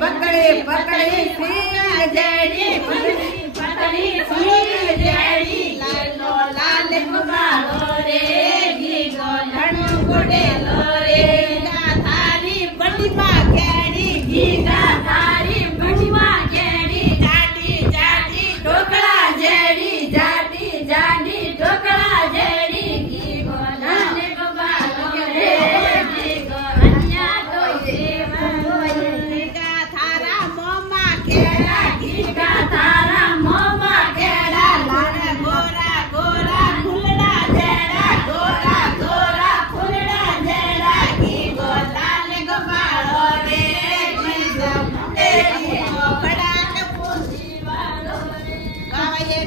पकड़े पकड़े जड़ी पकड़ी जड़ी लालो लाल गुबारो रे घीगो लड़ो गोडे लोरे थारी बड़ी मां केड़ी घीगा थारी बड़ी मां केड़ी जाडी जाडी ढोकला जेड़ी जाडी जाडी ढोकला जेड़ी घीगो लाल गुबारो रे घीगो अन्या तो देवा घीगा थारा मोमा केड़ा घीगा थारा मोमा केड़ा लाल गोरा गोरा फुलड़ा जेड़ा गोरा गोरा फुलड़ा जेड़ा घीगो लाल गुबारो रे घीगो तेरी बड़ा कपूसी वालो रे गावा ये